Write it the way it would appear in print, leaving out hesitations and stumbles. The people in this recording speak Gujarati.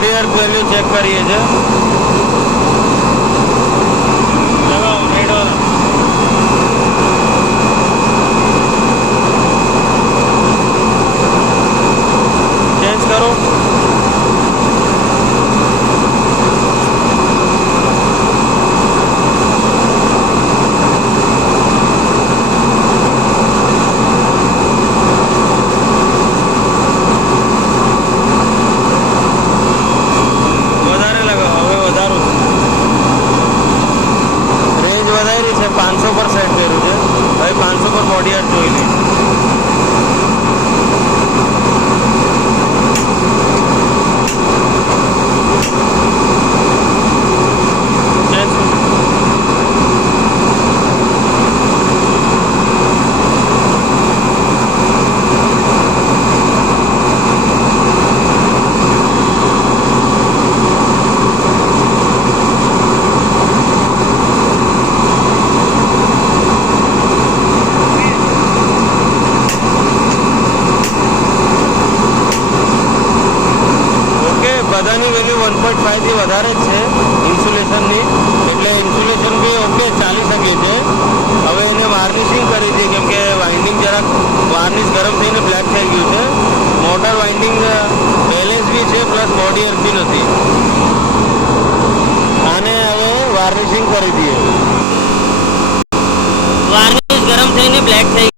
બોડી અર્થ વેલ્યુ ચેક કરીએ છીએ. ચેન્જ કરો. વધારે લગાવો. હવે વધારું છું. રેન્જ વધારી છે. 500 પર સેટ કર્યું છે. હવે 500 પર બોડી અર્થ જોઈ લઈએ. બધાની વેલ્યુ 1.5 થી વધારે જ છે ઇન્સ્યુલેશનની, એટલે ઇન્સ્યુલેશન બી ઓકે ચાલી શકે છે. હવે એને વાર્નિશિંગ કરી છે, કેમ કે વાઇન્ડિંગ જરાક વાર્નિશ ગરમ થઈને બ્લેક થઈ ગયું છે. મોટર વાઇન્ડિંગ બેલેન્સ બી છે, પ્લસ બોડી અર્થ બી નથી. આને હવે વાર્નિશિંગ કરી દઈએ. વાર્નિશ ગરમ થઈને બ્લેક થઈ